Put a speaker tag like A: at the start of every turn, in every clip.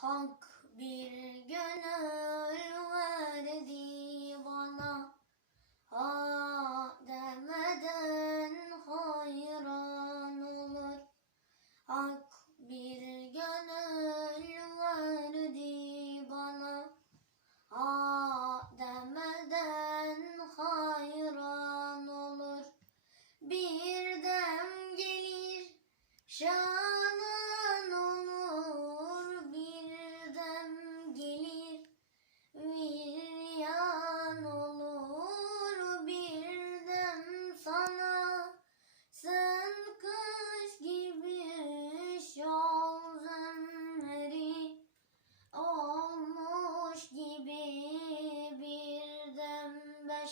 A: Hak bir gönül verdi bana. Ha demeden hayran olur. Hak bir gönül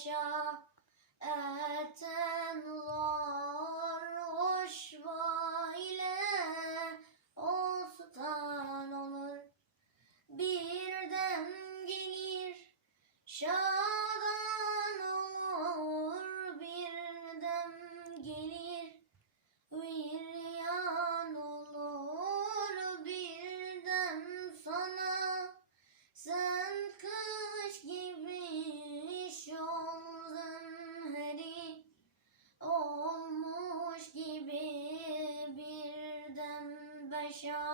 A: شاء أتى الله しう。